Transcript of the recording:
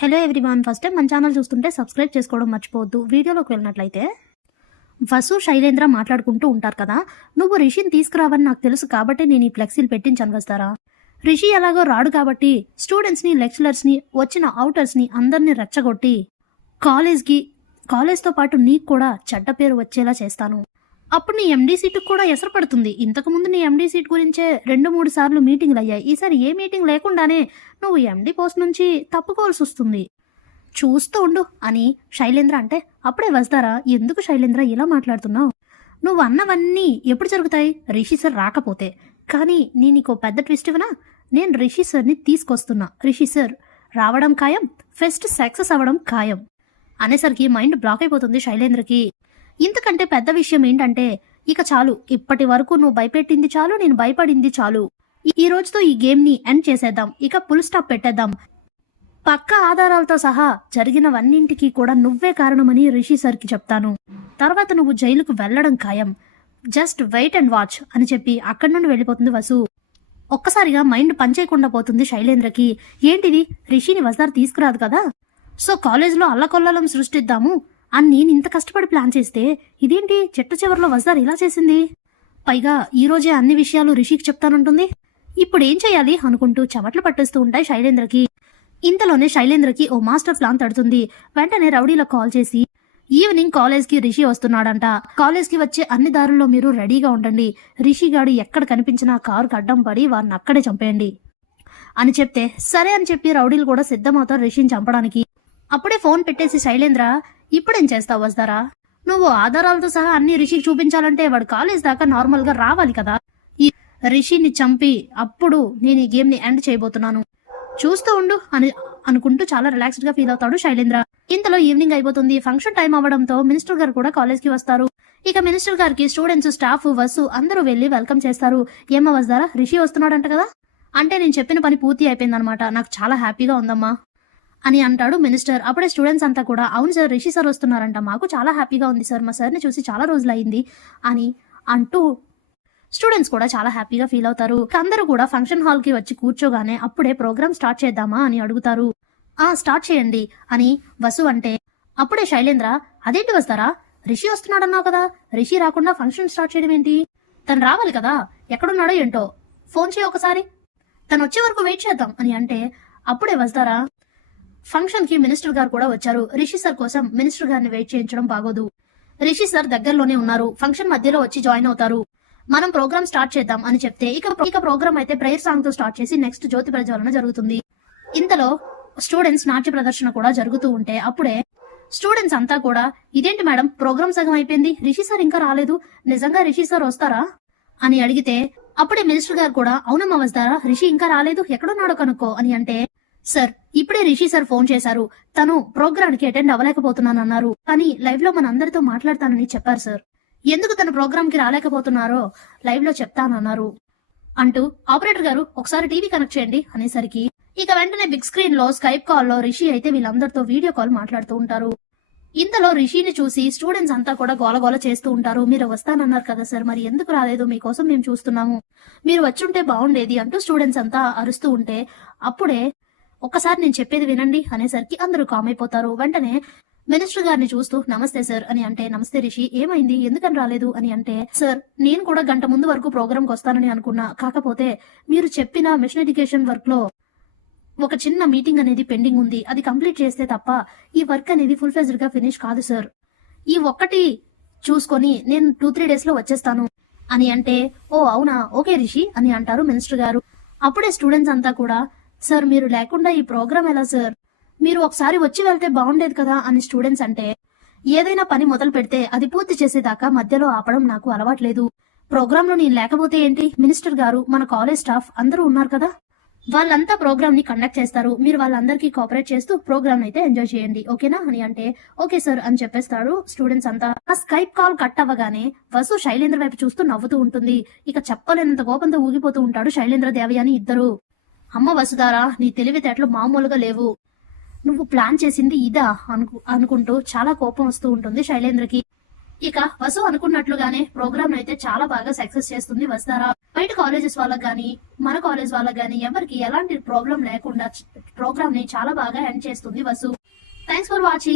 Hello everyone first time మన channel చూస్తుంటే subscribe చేసుకోవడం మర్చిపోవద్దు. వీడియోలోకి వెళ్ళినట్లయితే వసు శైలేంద్ర మాట్లాడుకుంటూ ఉంటారు కదా. నువ్వు రిషిని తీసుకురావని నాకు తెలుసు కాబట్టి నేను ఈ ఫ్లెక్సీలు పెట్టించాను వస్తారా రిషి ఎలాగో రాడు కాబట్టి స్టూడెంట్స్ని లెక్చరర్స్ని వచ్చిన అవుటర్స్ని అందరినీ రెచ్చగొట్టి కాలేజ్కి కాలేజ్తో పాటు నీకు కూడా చెడ్డ పేరు వచ్చేలా చేస్తాను. అప్పుడు నీ ఎండీ సీటు కూడా ఎసరు పడుతుంది. ఇంతకుముందు నీ ఎండీ సీట్ గురించే రెండు మూడు సార్లు మీటింగ్లు అయ్యాయి. ఈసారి ఏ మీటింగ్ లేకుండానే నువ్వు ఎండీ పోస్ట్ నుంచి తప్పుకోవాల్సి వస్తుంది. చూస్తూ ఉండు అని శైలేంద్ర అంటే అప్పుడే వస్తారా ఎందుకు శైలేంద్ర ఇలా మాట్లాడుతున్నావు? నువ్వు అన్నవన్నీ ఎప్పుడు జరుగుతాయి? రిషి సార్ రాకపోతే. కానీ నేను నీకు పెద్ద ట్విస్ట్ ఇవ్వనా? నేను రిషి సార్ని తీసుకొస్తున్నా. రిషి సార్ రావడం ఖాయం ఫెస్ట్ సక్సెస్ అవ్వడం ఖాయం. అనేసరికి మైండ్ బ్లాక్ అయిపోతుంది శైలేంద్రకి. ఇంతకంటే పెద్ద విషయం ఏంటంటే ఇక చాలు. ఇప్పటి వరకు నువ్వు భయపెట్టింది చాలు నేను భయపడింది చాలు. ఈ- రోజుతో ఈ గేమ్ని ఎండ్ చేసేద్దాం. ఇక ఫుల్ స్టాప్ పెట్టేద్దాం. పక్క ఆధారాలతో సహా జరిగినవన్నింటికి కూడా నువ్వే కారణమని రిషి సార్కి చెప్తాను. తర్వాత నువ్వు జైలుకు వెళ్ళడం ఖాయం. జస్ట్ వెయిట్ అండ్ వాచ్ అని చెప్పి అక్కడి నుండి వెళ్ళిపోతుంది వసు. ఒక్కసారిగా మైండ్ పనిచేయకుండా పోతుంది శైలేంద్రకి. ఏంటిది? రిషిని వస్తార్ తీసుకురాదు కదా? సో కాలేజ్లో అల్లకొల్లలం సృష్టిద్దాము. అని నేను ఇంత కష్టపడి ప్లాన్ చేస్తే ఇదేంటి చెట్టు చివరిలో వస్తార్ ఇలా చేసింది? పైగా ఈ రోజే అన్ని విషయాలు రిషికి చెప్తానంటుంది. ఇప్పుడు ఏం చేయాలి అనుకుంటూ చెమట్లు పట్టేస్తూ ఉంటాయి శైలేంద్రకి. ఇంతలోనే శైలేంద్రకి ఓ మాస్టర్ ప్లాన్ తడుతుంది. వెంటనే రౌడీలకు కాల్ చేసి ఈవినింగ్ కాలేజ్కి రిషి వస్తున్నాడంట. కాలేజ్కి వచ్చే అన్ని దారుల్లో మీరు రెడీగా ఉండండి. రిషి గాడు ఎక్కడ కనిపించినా కారుకు అడ్డం పడి వారిని అక్కడే చంపేయండి. అని చెప్తే సరే అని చెప్పి రౌడీలు కూడా సిద్ధమవుతారు రిషిని చంపడానికి. అప్పుడే ఫోన్ పెట్టేసి శైలేంద్ర ఇప్పుడేం చేస్తావు వస్తారా నువ్వు ఆధారాలతో సహా అన్ని రిషికి చూపించాలంటే వాడు కాలేజ్ దాకా నార్మల్గా రావాలి కదా. ఈ రిషిని చంపి అప్పుడు నేను ఈ గేమ్ని ఎండ్ చేయబోతున్నాను. చూస్తూ ఉండు అని అనుకుంటూ చాలా రిలాక్స్డ్గా ఫీల్ అవుతాడు శైలేంద్ర. ఇంతలో ఈవినింగ్ అయిపోతుంది. ఫంక్షన్ టైం అవ్వడంతో మినిస్టర్ గారు కూడా కాలేజ్కి వస్తారు. ఇక మినిస్టర్ గారికి స్టూడెంట్స్ స్టాఫ్ వసు అందరూ వెళ్ళి వెల్కమ్ చేస్తారు. ఏమో వస్తారా రిషి వస్తున్నాడంట కదా? అంటే నేను చెప్పిన పని పూర్తి అయిపోయిందనమాట. నాకు చాలా హ్యాపీగా ఉందమ్మా. అని అంటాడు మినిస్టర్. అప్పుడే స్టూడెంట్స్ అంతా కూడా అవును సార్ రిషి సార్ వస్తున్నారంట. మాకు చాలా హ్యాపీగా ఉంది సార్. మా సార్ని చూసి చాలా రోజులు అయింది అని అంటూ స్టూడెంట్స్ కూడా చాలా హ్యాపీగా ఫీల్ అవుతారు. అందరూ కూడా ఫంక్షన్ హాల్కి వచ్చి కూర్చోగానే అప్పుడే ప్రోగ్రామ్ స్టార్ట్ చేద్దామా అని అడుగుతారు. ఆ స్టార్ట్ చేయండి అని వసు అంటే అప్పుడే శైలేంద్ర అదేంటి వస్తారా? రిషి వస్తున్నాడన్నావు కదా. రిషి రాకుండా ఫంక్షన్ స్టార్ట్ చేయడం ఏంటి? తను రావాలి కదా. ఎక్కడున్నాడో ఏంటో. ఫోన్ చేయి ఒకసారి. తను వచ్చే వరకు వెయిట్ చేద్దాం అని అంటే అప్పుడే వస్తారా? ఫంక్షన్కి మినిస్టర్ గారు కూడా వచ్చారు. రిషి సార్ కోసం మినిస్టర్ గారిని వెయిట్ చేయించడం బాగోదు. రిషి సార్ దగ్గరలోనే ఉన్నారు. ఫంక్షన్ మధ్యలో వచ్చి జాయిన్ అవుతారు. మనం ప్రోగ్రామ్ స్టార్ట్ చేద్దాం అని చెప్తే ఇక ఇక ప్రోగ్రామ్ అయితే ప్రేయర్ సాంగ్తో స్టార్ట్ చేసి నెక్స్ట్ జ్యోతి ప్రజ్వలన జరుగుతుంది. ఇంతలో స్టూడెంట్స్ నాట్య ప్రదర్శన కూడా జరుగుతూ ఉంటే అప్పుడే స్టూడెంట్స్ అంతా కూడా ఇదేంటి మేడం ప్రోగ్రామ్ సగం అయిపోయింది. రిషి సార్ ఇంకా రాలేదు. నిజంగా రిషి సార్ వస్తారా? అని అడిగితే అప్పుడే మినిస్టర్ గారు కూడా అవునమ్మ వస్తారా రిషి ఇంకా రాలేదు. ఎక్కడున్నాడో కనుక్కో అని అంటే సార్ ఇప్పుడే రిషి సార్ ఫోన్ చేశారు. తను ప్రోగ్రామ్కి అటెండ్ అవ్వలేకపోతున్నాను అన్నారు కానీ లైవ్లో మన అందరితో మాట్లాడతానని చెప్పారు సార్. ఎందుకు తన ప్రోగ్రామ్కి రాలేకపోతున్నారో లైవ్లో చెప్తానన్నారు. అంటూ ఆపరేటర్ గారు ఒకసారి టీవీ కనెక్ట్ చేయండి అనేసరికి ఇక వెంటనే బిగ్ స్క్రీన్లో స్కైప్ కాల్లో రిషి అయితే వీళ్ళందరితో వీడియో కాల్ మాట్లాడుతూ ఉంటారు. ఇంతలో రిషిని చూసి స్టూడెంట్స్ అంతా కూడా గోలగోల చేస్తూ ఉంటారు. మీరు వస్తానన్నారు కదా సార్ మరి ఎందుకు రాలేదు? మీకోసం మేము చూస్తున్నాము. మీరు వచ్చుంటే బాగుండేది అంటూ స్టూడెంట్స్ అంతా అరుస్తూ ఉంటే అప్పుడే ఒక్కసారి నేను చెప్పేది వినండి అనేసరికి అందరూ కామ్ అయిపోతారు. వెంటనే మినిస్టర్ గారిని చూస్తూ నమస్తే సార్ అని అంటే నమస్తే రిషి ఏమైంది? ఎందుకని రాలేదు? అని అంటే సార్ నేను కూడా గంట ముందు వరకు ప్రోగ్రామ్కి వస్తానని అనుకున్నా. కాకపోతే మీరు చెప్పిన మిషన్ ఎడ్యుకేషన్ వర్క్లో ఒక చిన్న మీటింగ్ అనేది పెండింగ్ ఉంది. అది కంప్లీట్ చేస్తే తప్ప ఈ వర్క్ అనేది ఫుల్ ఫెజ్డ్గా ఫినిష్ కాదు సార్. ఈ ఒక్కటి చూసుకొని నేను టూ త్రీ డేస్లో వచ్చేస్తాను అని అంటే ఓ అవునా? ఓకే రిషి అని అంటారు మినిస్టర్ గారు. అప్పుడే స్టూడెంట్స్ అంతా కూడా సార్ మీరు లేకుండా ఈ ప్రోగ్రామ్ ఎలా సార్? మీరు ఒకసారి వచ్చి వెళ్తే బాగుండేది కదా అని స్టూడెంట్స్ అంటే ఏదైనా పని మొదలు పెడితే అది పూర్తి చేసేదాకా మధ్యలో ఆపడం నాకు అలవాట్లేదు. ప్రోగ్రామ్లో నేను లేకపోతే ఏంటి? మినిస్టర్ గారు మన కాలేజ్ స్టాఫ్ అందరూ ఉన్నారు కదా? వాళ్ళంతా ప్రోగ్రామ్ని కండక్ట్ చేస్తారు. మీరు వాళ్ళందరికీ కోఆపరేట్ చేస్తూ ప్రోగ్రామ్ అయితే ఎంజాయ్ చేయండి. ఓకేనా? అని అంటే ఓకే సార్ అని చెప్పేస్తారు స్టూడెంట్స్ అంతా. ఆ స్కైప్ కాల్ కట్ అవ్వగానే వసు శైలేంద్ర వైపు చూస్తూ నవ్వుతూ ఉంటుంది. ఇక చెప్పలేనంత కోపంతో ఊగిపోతూ ఉంటాడు శైలేంద్ర దేవయాని ఇద్దరు. అమ్మ వసుధారా నీ తెలివితేటలు మామూలుగా లేవు. నువ్వు ప్లాన్ చేసింది ఇదా అనుకు అనుకుంటూ చాలా కోపం వస్తూ ఉంటుంది శైలేంద్రకి. ఇక వసు అనుకున్నట్లుగానే ప్రోగ్రామ్ అయితే చాలా బాగా సక్సెస్ చేస్తుంది వస్తారా బయట కాలేజెస్ వాళ్ళకి గానీ మన కాలేజ్ వాళ్ళకి గానీ ఎవరికి ఎలాంటి ప్రాబ్లం లేకుండా ప్రోగ్రామ్ని చాలా బాగా ఎండ్ చేస్తుంది వసు. Thanks for watching.